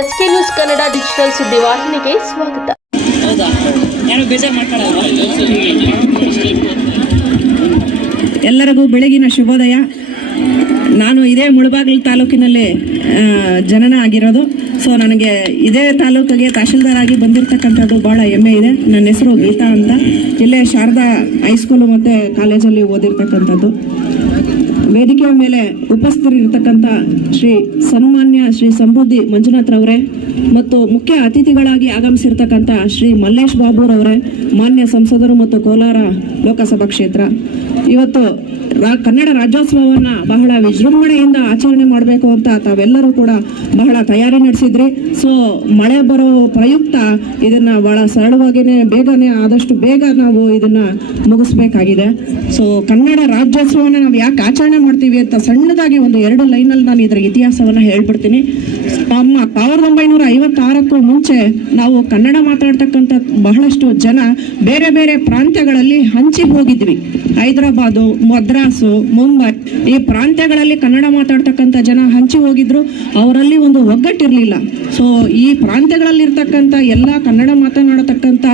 S K news Kannada digital ಸುದ್ದಿವಾಹಿನಿಗೆ ಸ್ವಾಗತ ಎಲ್ಲರಿಗೂ ಬೆಳಗಿನ ಶುಭೋದಯ ನಾನು ಇದೇ ಮುಳಬಾಗಿಲು ತಾಲೂಕಿನಲ್ಲಿ ಜನನ ಆಗಿರೋದು ಸೊ ನನಗೆ ಇದೇ ತಾಲೂಕಿಗೆ ತಹಶೀಲ್ದಾರ್ ಆಗಿ ಬಂದಿರತಕ್ಕಂಥದ್ದು ಭಾಳ ಹೆಮ್ಮೆ ಇದೆ ನನ್ನ ಹೆಸರು ಗೀತಾ ಅಂತ ಇಲ್ಲೇ ಶಾರದಾ ಹೈಸ್ಕೂಲು ಮತ್ತು ಕಾಲೇಜಲ್ಲಿ ಓದಿರ್ತಕ್ಕಂಥದ್ದು ವೇದಿಕೆಯ ಮೇಲೆ ಉಪಸ್ಥಿತರಿರ್ತಕ್ಕಂಥ ಶ್ರೀ ಸನ್ಮಾನ್ಯ ಶ್ರೀ ಸಮೃದ್ಧಿ ಮಂಜುನಾಥ್ರವರೇ ಮತ್ತು ಮುಖ್ಯ ಅತಿಥಿಗಳಾಗಿ ಆಗಮಿಸಿರ್ತಕ್ಕಂಥ ಶ್ರೀ ಮಲ್ಲೇಶ್ ಬಾಬುರವರೇ ಮಾನ್ಯ ಸಂಸದರು ಮತ್ತು ಕೋಲಾರ ಲೋಕಸಭಾ ಕ್ಷೇತ್ರ ಇವತ್ತು ಕನ್ನಡ ರಾಜ್ಯೋತ್ಸವವನ್ನು ಬಹಳ ವಿಜೃಂಭಣೆಯಿಂದ ಆಚರಣೆ ಮಾಡಬೇಕು ಅಂತ ತಾವೆಲ್ಲರೂ ಕೂಡ ಬಹಳ ತಯಾರಿ ನಡೆಸಿದ್ರಿ ಸೊ ಮಳೆ ಬರೋ ಪ್ರಯುಕ್ತ ಇದನ್ನು ಬಹಳ ಸರಳವಾಗಿಯೇ ಬೇಗನೆ ಆದಷ್ಟು ಬೇಗ ನಾವು ಇದನ್ನು ಮುಗಿಸ್ಬೇಕಾಗಿದೆ ಸೊ ಕನ್ನಡ ರಾಜ್ಯೋತ್ಸವನ ನಾವು ಯಾಕೆ ಆಚರಣೆ ಮಾಡ್ತೀವಿ ಅಂತ ಸಣ್ಣದಾಗಿ ಒಂದು ಎರಡು ಲೈನಲ್ಲಿ ನಾನು ಇದರ ಇತಿಹಾಸವನ್ನು ಹೇಳ್ಬಿಡ್ತೀನಿ ಸಾವಿರದ ಒಂಬೈನೂರ ಐವತ್ತಾರಕ್ಕೂ ಮುಂಚೆ ನಾವು ಕನ್ನಡ ಮಾತಾಡ್ತಕ್ಕಂಥ ಬಹಳಷ್ಟು ಜನ ಬೇರೆ ಬೇರೆ ಪ್ರಾಂತ್ಯಗಳಲ್ಲಿ ಹಂಚಿ ಹೋಗಿದ್ವಿ ಹೈದರಾಬಾದು ಮದ್ರಾಸು ಮುಂಬೈ ಈ ಪ್ರಾಂತ್ಯಗಳಲ್ಲಿ ಕನ್ನಡ ಮಾತಾಡ್ತಕ್ಕಂಥ ಜನ ಹಂಚಿ ಹೋಗಿದ್ರು ಅವರಲ್ಲಿ ಒಂದು ಒಗ್ಗಟ್ಟಿರಲಿಲ್ಲ ಸೊ ಈ ಪ್ರಾಂತ್ಯಗಳಲ್ಲಿರ್ತಕ್ಕಂಥ ಎಲ್ಲ ಕನ್ನಡ ಮಾತನಾಡತಕ್ಕಂಥ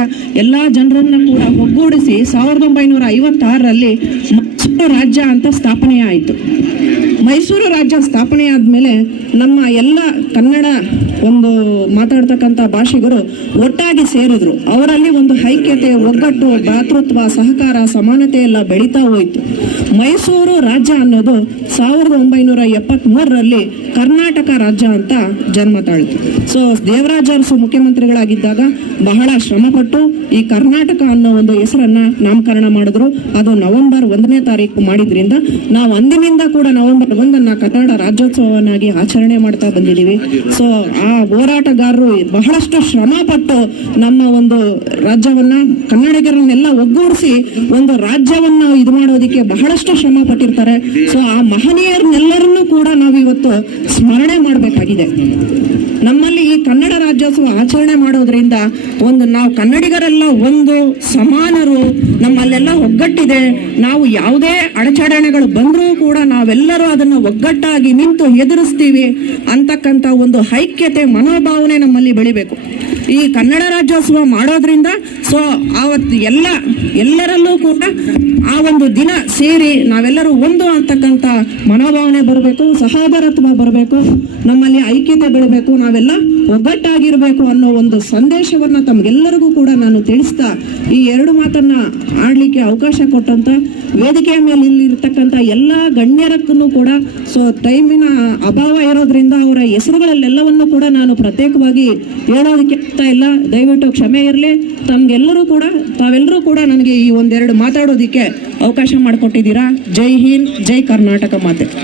ಎಲ್ಲ ಜನರನ್ನು ಕೂಡ ಒಗ್ಗೂಡಿಸಿ ಸಾವಿರದ ಒಂಬೈನೂರ ಐವತ್ತಾರರಲ್ಲಿ ರಾಜ್ಯ ಅಂತ ಸ್ಥಾಪನೆ ಆಯಿತು ಮೈಸೂರು ರಾಜ್ಯ ಸ್ಥಾಪನೆ ಆದಮೇಲೆ ನಮ್ಮ ಎಲ್ಲ ಕನ್ನಡ ಒಂದು ಮಾತಾಡ್ತಕ್ಕಂಥ ಭಾಷಿಗರು ಒಟ್ಟಾಗಿ ಸೇರಿದ್ರು ಅವರಲ್ಲಿ ಒಂದು ಐಕ್ಯತೆ ಒಗ್ಗಟ್ಟು ಭಾತೃತ್ವ ಸಹಕಾರ ಸಮಾನತೆ ಎಲ್ಲ ಬೆಳೀತಾ ಹೋಯಿತು ಮೈಸೂರು ರಾಜ್ಯ ಅನ್ನೋದು ಸಾವಿರದ ಒಂಬೈನೂರ ಎಪ್ಪತ್ತ್ ಮೂರರಲ್ಲಿ ಕರ್ನಾಟಕ ರಾಜ್ಯ ಅಂತ ಜನ್ಮ ತಾಳಿತು ಸೊ ದೇವರಾಜ ಅರಸು ಮುಖ್ಯಮಂತ್ರಿಗಳಾಗಿದ್ದಾಗ ಬಹಳ ಶ್ರಮಪಟ್ಟು ಈ ಕರ್ನಾಟಕ ಅನ್ನೋ ಒಂದು ಹೆಸರನ್ನ ನಾಮಕರಣ ಮಾಡಿದ್ರು ಅದು ನವೆಂಬರ್ ಒಂದನೇ ತಾರೀಕು ಮಾಡಿದ್ರಿಂದ ನಾವು ಅಂದಿನಿಂದ ಕೂಡ ನವೆಂಬರ್ ಒಂದನ್ನು ಕನ್ನಡ ರಾಜ್ಯೋತ್ಸವವನ್ನಾಗಿ ಆಚರಣೆ ಮಾಡ್ತಾ ಬಂದಿದ್ದೀವಿ ಸೊ ಆ ಹೋರಾಟಗಾರರು ಬಹಳಷ್ಟು ಶ್ರಮ ಪಟ್ಟು ನಮ್ಮ ಒಂದು ರಾಜ್ಯವನ್ನ ಕನ್ನಡಿಗರನ್ನೆಲ್ಲ ಒಗ್ಗೂಡಿಸಿ ಒಂದು ರಾಜ್ಯವನ್ನ ಇದು ಮಾಡೋದಕ್ಕೆ ಬಹಳಷ್ಟು ಶ್ರಮ ಪಟ್ಟಿರ್ತಾರೆ ಸೊ ಆ ಮಹನೀಯರನ್ನೆಲ್ಲರನ್ನೂ ಕೂಡ ನಾವು ಇವತ್ತು ಸ್ಮರಣೆ ಮಾಡಬೇಕಾಗಿದೆ ನಮ್ಮಲ್ಲಿ ಈ ಕನ್ನಡ ರಾಜ್ಯೋತ್ಸವ ಆಚರಣೆ ಮಾಡೋದ್ರಿಂದ ಒಂದು ನಾವು ಕನ್ನಡಿಗರೆಲ್ಲ ಒಂದು ಸಮಾನರು ನಮ್ಮಲ್ಲೆಲ್ಲ ಒಗ್ಗಟ್ಟಿದೆ ನಾವು ಯಾವುದೇ ಅಡಚಣೆಗಳು ಬಂದರೂ ಕೂಡ ನಾವೆಲ್ಲರೂ ಅದನ್ನು ಒಗ್ಗಟ್ಟಾಗಿ ನಿಂತು ಎದುರಿಸ್ತೀವಿ ಅಂತಕ್ಕಂಥ ಒಂದು ಐಕ್ಯತೆ ಮನೋಭಾವನೆ ನಮ್ಮಲ್ಲಿ ಬೆಳಿಬೇಕು ಈ ಕನ್ನಡ ರಾಜ್ಯೋತ್ಸವ ಮಾಡೋದ್ರಿಂದ ಸೊ ಆವತ್ತು ಎಲ್ಲ ಎಲ್ಲರಲ್ಲೂ ಕೂಡ ಆ ಒಂದು ದಿನ ಸೇರಿ ನಾವೆಲ್ಲರೂ ಒಂದು ಅಂತಕ್ಕಂಥ ಮನೋಭಾವನೆ ಬರಬೇಕು ಸಹೋದರತ್ವ ಬರಬೇಕು ನಮ್ಮಲ್ಲಿ ಐಕ್ಯತೆ ಬೆಳಬೇಕು ನಾವೆಲ್ಲ ಒಗ್ಗಟ್ಟಾಗಿರಬೇಕು ಅನ್ನೋ ಒಂದು ಸಂದೇಶವನ್ನು ತಮಗೆಲ್ಲರಿಗೂ ಕೂಡ ನಾನು ತಿಳಿಸ್ತಾ ಈ ಎರಡು ಮಾತನ್ನ ಆಡಲಿಕ್ಕೆ ಅವಕಾಶ ಕೊಟ್ಟಂತ ವೇದಿಕೆಯ ಮೇಲೆ ಇಲ್ಲಿ ಇರ್ತಕ್ಕಂಥ ಎಲ್ಲ ಗಣ್ಯರಕ್ಕೂ ಕೂಡ ಸೊ ಟೈಮಿನ ಅಭಾವ ಇರೋದ್ರಿಂದ ಅವರ ಹೆಸರುಗಳಲ್ಲೆಲ್ಲವನ್ನು ಕೂಡ ನಾನು ಪ್ರತ್ಯೇಕವಾಗಿ ಹೇಳೋದಕ್ಕೆ ಇಲ್ಲ ದಯವಿಟ್ಟು ಕ್ಷಮೆ ಇರಲಿ ತಮ್ಗೆಲ್ಲರೂ ಕೂಡ ತಾವೆಲ್ಲರೂ ಕೂಡ ನನಗೆ ಈ ಒಂದೆರಡು ಮಾತಾಡೋದಕ್ಕೆ ಅವಕಾಶ ಮಾಡಿಕೊಟ್ಟಿದ್ದೀರಾ ಜೈ ಹಿಂದ್ ಜೈ ಕರ್ನಾಟಕ ಮಾತೆ